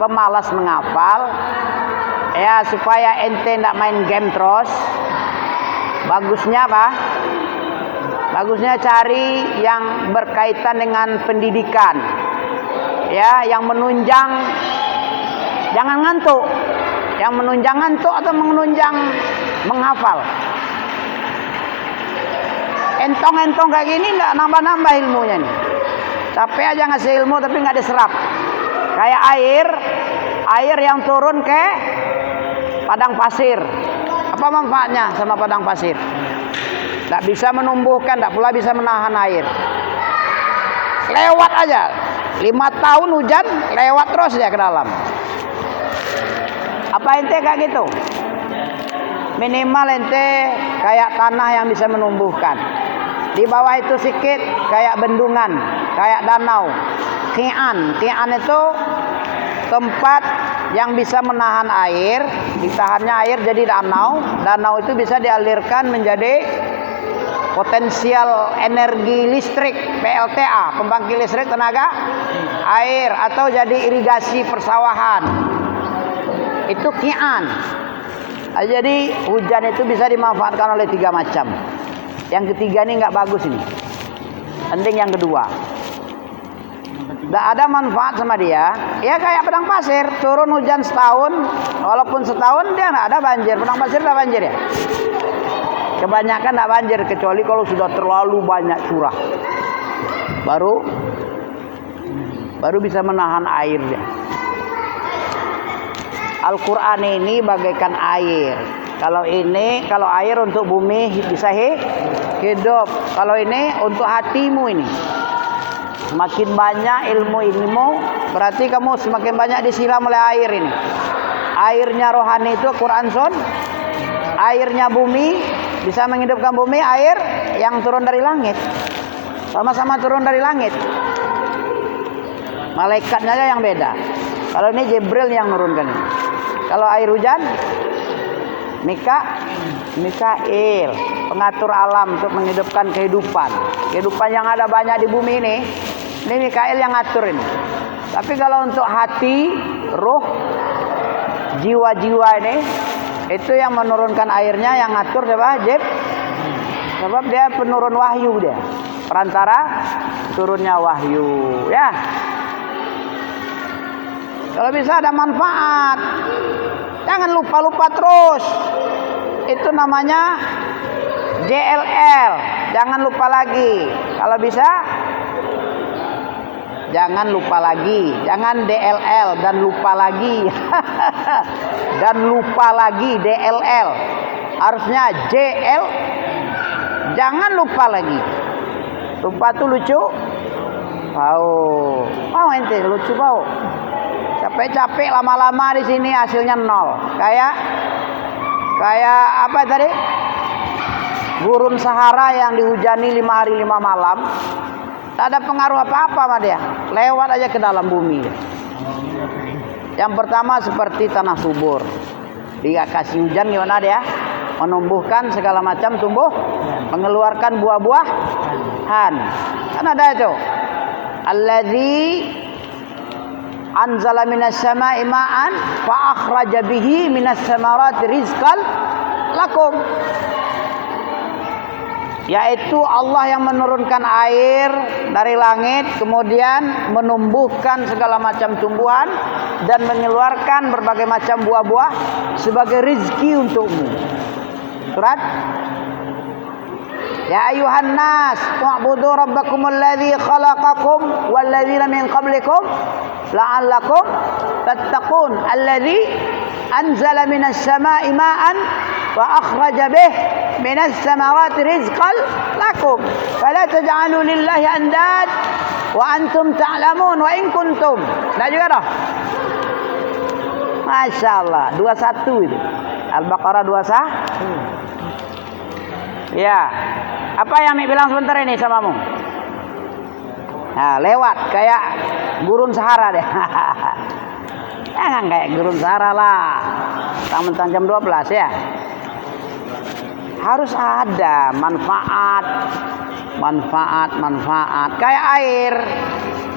pemalas menghafal, ya supaya ente ndak main game terus. Bagusnya apa? Bagusnya cari yang berkaitan dengan pendidikan, ya, yang menunjang, jangan ngantuk, yang menunjang ngantuk atau menunjang menghafal. Entong-entong kayak gini nggak nambah-nambah ilmunya nih. Capek aja ngasih ilmu tapi nggak diserap. Kayak air yang turun ke padang pasir. Apa manfaatnya sama padang pasir? Tidak bisa menumbuhkan, tidak pula bisa menahan air. Lewat aja. 5 tahun hujan, lewat terus dia ke dalam. Apa ente kayak gitu? Minimal ente kayak tanah yang bisa menumbuhkan. Di bawah itu sedikit kayak bendungan, kayak danau. Qi'an itu tempat yang bisa menahan air, ditahannya air jadi danau. Danau itu bisa dialirkan menjadi potensial energi listrik, PLTA, pembangkit listrik tenaga air, atau jadi irigasi persawahan. Itu Qi'an. Jadi hujan itu bisa dimanfaatkan oleh 3 macam. Yang ketiga ini nggak bagus ini. Penting yang kedua. Nggak ada manfaat sama dia. Ya kayak padang pasir, turun hujan setahun, walaupun setahun dia nggak ada banjir. Padang pasir nggak banjir ya. Kebanyakan nggak banjir kecuali kalau sudah terlalu banyak curah. Baru bisa menahan air dia. Al-Quran ini bagaikan air. Kalau air untuk bumi bisa hidup. Kalau ini untuk hatimu ini. Semakin banyak ilmu, berarti kamu semakin banyak disiram oleh air ini. Airnya rohani itu Quran Sun. Airnya bumi bisa menghidupkan bumi. Air yang turun dari langit. Sama-sama turun dari langit. Malaikatnya aja yang beda. Kalau ini Jibril yang nurunkan ini. Kalau air hujan, Mikail, pengatur alam untuk menghidupkan kehidupan. Kehidupan yang ada banyak di bumi ini Mikail yang ngatur ini. Tapi kalau untuk hati, ruh, jiwa-jiwa ini, itu yang menurunkan airnya, yang ngatur siapa? Sebab dia penurun wahyu dia. Perantara turunnya wahyu, ya. Kalau bisa ada manfaat. Jangan lupa-lupa terus. Itu namanya JLL. Jangan lupa lagi. Kalau bisa jangan lupa lagi. Jangan DLL dan lupa lagi. Dan lupa lagi DLL. Harusnya JL. Jangan lupa lagi. Lupa tuh lucu. Mau ente lucu mau. Capek-capek lama-lama di sini hasilnya 0. Kayak apa tadi? Gurun Sahara yang dihujani 5 hari 5 malam. Tak ada pengaruh apa-apa sama dia. Lewat aja ke dalam bumi. Yang pertama seperti tanah subur. Dia kasih hujan gimana dia? Menumbuhkan segala macam tumbuh, mengeluarkan buah-buahan. Kan ada itu. Alladzi anzala minas sama'i ma'an fa akhraja bihi minas samarati rizqan lakum. Yaitu Allah yang menurunkan air dari langit, kemudian menumbuhkan segala macam tumbuhan dan mengeluarkan berbagai macam buah-buah sebagai rizki untukmu. Surat Ya ayuhan nas wa'budu rabbakumul ladzi khalaqakum wal ladzina min qablikum la'allakum tattaqun alladzi anzala minas sama'i ma'an wa akhraja bih minas samarati rizqan lakum fala taj'alu lillahi andad wa antum ta'lamun wa in kuntum. Nah juga dah. Masya Allah 21 itu Al-Baqarah 21. Ya, apa yang Mik bilang sebentar ini samamu? Nah, lewat kayak gurun Sahara deh. Jangan kayak gurun Sahara lah. Mentang-mentang jam 12 ya. Harus ada manfaat. Kayak air.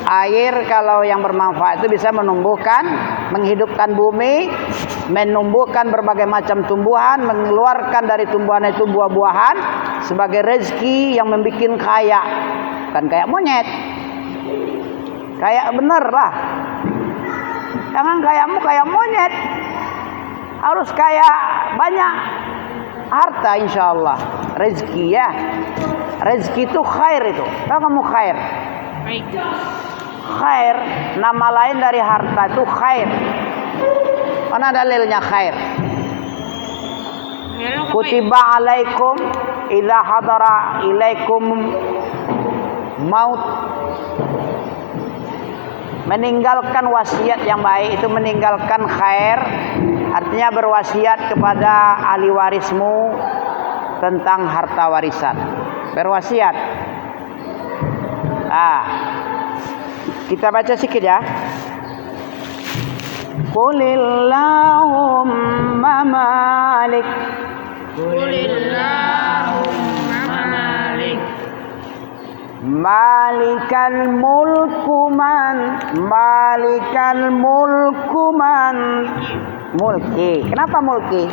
Air kalau yang bermanfaat itu bisa menumbuhkan, menghidupkan bumi, menumbuhkan berbagai macam tumbuhan, mengeluarkan dari tumbuhan itu buah-buahan sebagai rezeki yang membuat kaya. Kan kayak monyet. Kayak bener lah. Jangan kayamu kayak monyet. Harus kayak banyak harta insyaallah. Rezeki ya. Rezeki itu khair itu. Tahu kamu khair? Khair, nama lain dari harta itu khair. Mana dalilnya khair? Kutiba alaikum idza hadara ilaikum maut. Meninggalkan wasiat yang baik itu meninggalkan khair, artinya berwasiat kepada ahli warismu tentang harta warisan. Berwasiat. Kita baca sedikit ya. Qulillahumma malik. Qulillahumma malik. Malikal mulku man. Malikal mulku man. Mulki. Kenapa mulki?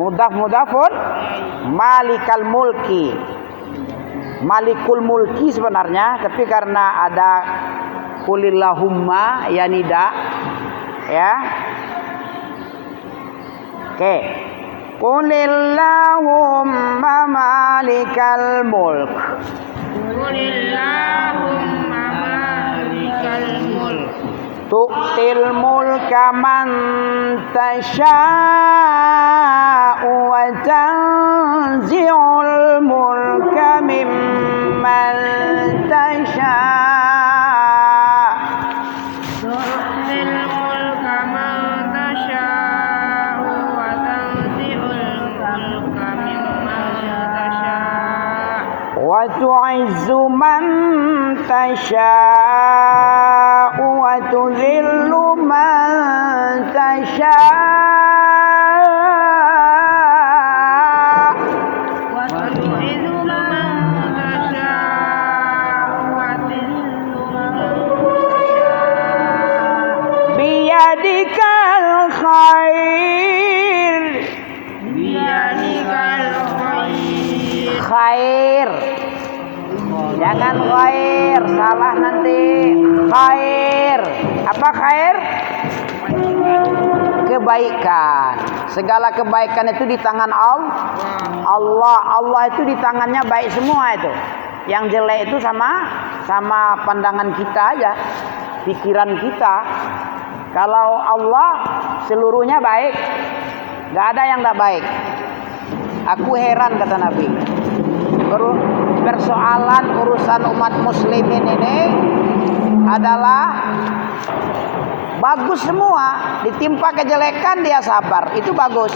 Mudhaf-mudhafun. Malikal mulki. Malikul mulki sebenarnya, tapi karena ada qulillahumma ya nida ya. Oke. Qulillahumma malikal mulk. Qulillahumma malikal mulk. Tu'til mulka man tasha'u wa tanzi'ul mulka mimman tasha'. Tu'til mulka man tasha'u wa tanzi'ul mulka mimman tasha'. Wa tu'izzu man tasha'u wa tudhillu man tasha'. Biyadikal khair. Biyadikal khair. Khair. Jangan khair, salah nanti. Khair. Apa khair? Kebaikan. Segala kebaikan itu di tangan Allah. Allah itu di tangannya baik semua itu. Yang jelek itu sama pandangan kita aja, pikiran kita. Kalau Allah seluruhnya baik, nggak ada yang nggak baik. Aku heran kata Nabi. Persoalan urusan umat muslimin ini adalah bagus semua. Ditimpa kejelekan dia sabar, itu bagus.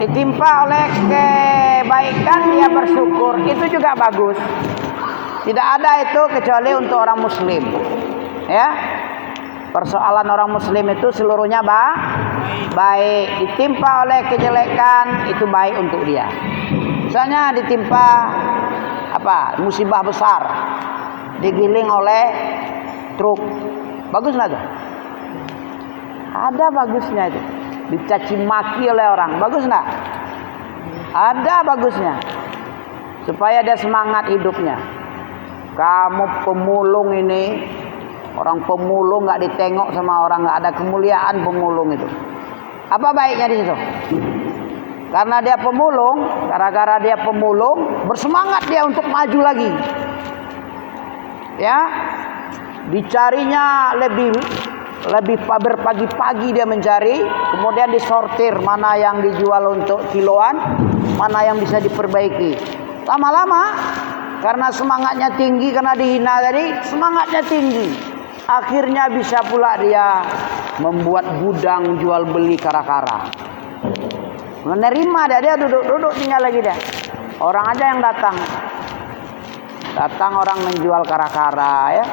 Ditimpa oleh kebaikan dia bersyukur, itu juga bagus. Tidak ada itu kecuali untuk orang muslim. Ya. Persoalan orang muslim itu seluruhnya baik. Ditimpa oleh kejelekan itu baik untuk dia. Misalnya ditimpa musibah besar, digiling oleh truk, bagus nggak tuh? Ada bagusnya itu. Dicaci maki oleh orang, bagus nggak? Ada bagusnya. Supaya dia semangat hidupnya. Kamu pemulung ini, orang pemulung nggak ditengok sama orang, nggak ada kemuliaan pemulung itu. Apa baiknya di situ? Karena dia pemulung, gara-gara dia pemulung, bersemangat dia untuk maju lagi. Ya, dicarinya lebih berpagi-pagi dia mencari, kemudian disortir mana yang dijual untuk kiloan, mana yang bisa diperbaiki. Lama-lama, karena semangatnya tinggi, karena dihina tadi, semangatnya tinggi. Akhirnya bisa pula dia membuat gudang jual beli kara-kara. Menerima dia duduk tinggal lagi dia. Orang aja yang datang orang menjual kara-kara ya.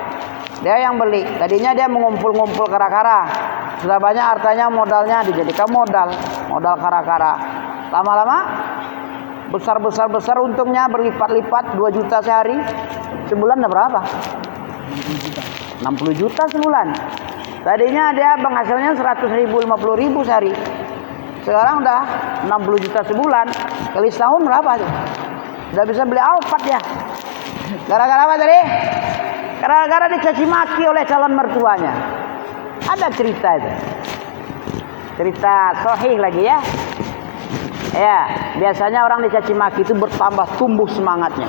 Dia yang beli. Tadinya dia mengumpul-ngumpul kara-kara. Sudah banyak hartanya, modalnya dijadikan modal kara-kara. Lama-lama besar untungnya berlipat-lipat 2 juta sehari. Sebulan dah berapa? 60 juta sebulan. Tadinya dia penghasilnya 100.000, 50.000 sehari. Sekarang udah 60 juta sebulan. Kali setahun berapa tuh? Udah bisa beli Alphard ya. Gara-gara apa tadi? Gara-gara dicaci maki oleh calon mertuanya. Ada cerita itu. Cerita sahih lagi ya. Ya, biasanya orang dicaci maki itu bertambah tumbuh semangatnya.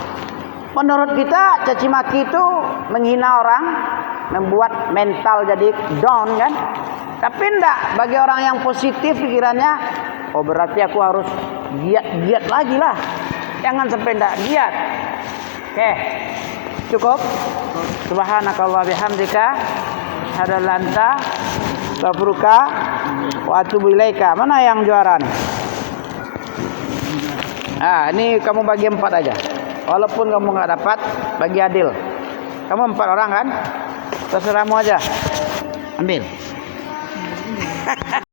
Menurut kita caci maki itu menghina orang, membuat mental jadi down kan? Tapi enggak, bagi orang yang positif pikirannya, oh berarti aku harus giat lagi lah. Jangan sampai enggak giat. Oke. Cukup. Subhanakallah bihamdika asyhadu an la ilaha illa anta astaghfiruka wa atubu ilaika. Mana yang juara nih? Ini kamu bagi 4 aja. Walaupun kamu nggak dapat, bagi adil. Kamu 4 orang kan? Terserahmu aja. Ambil.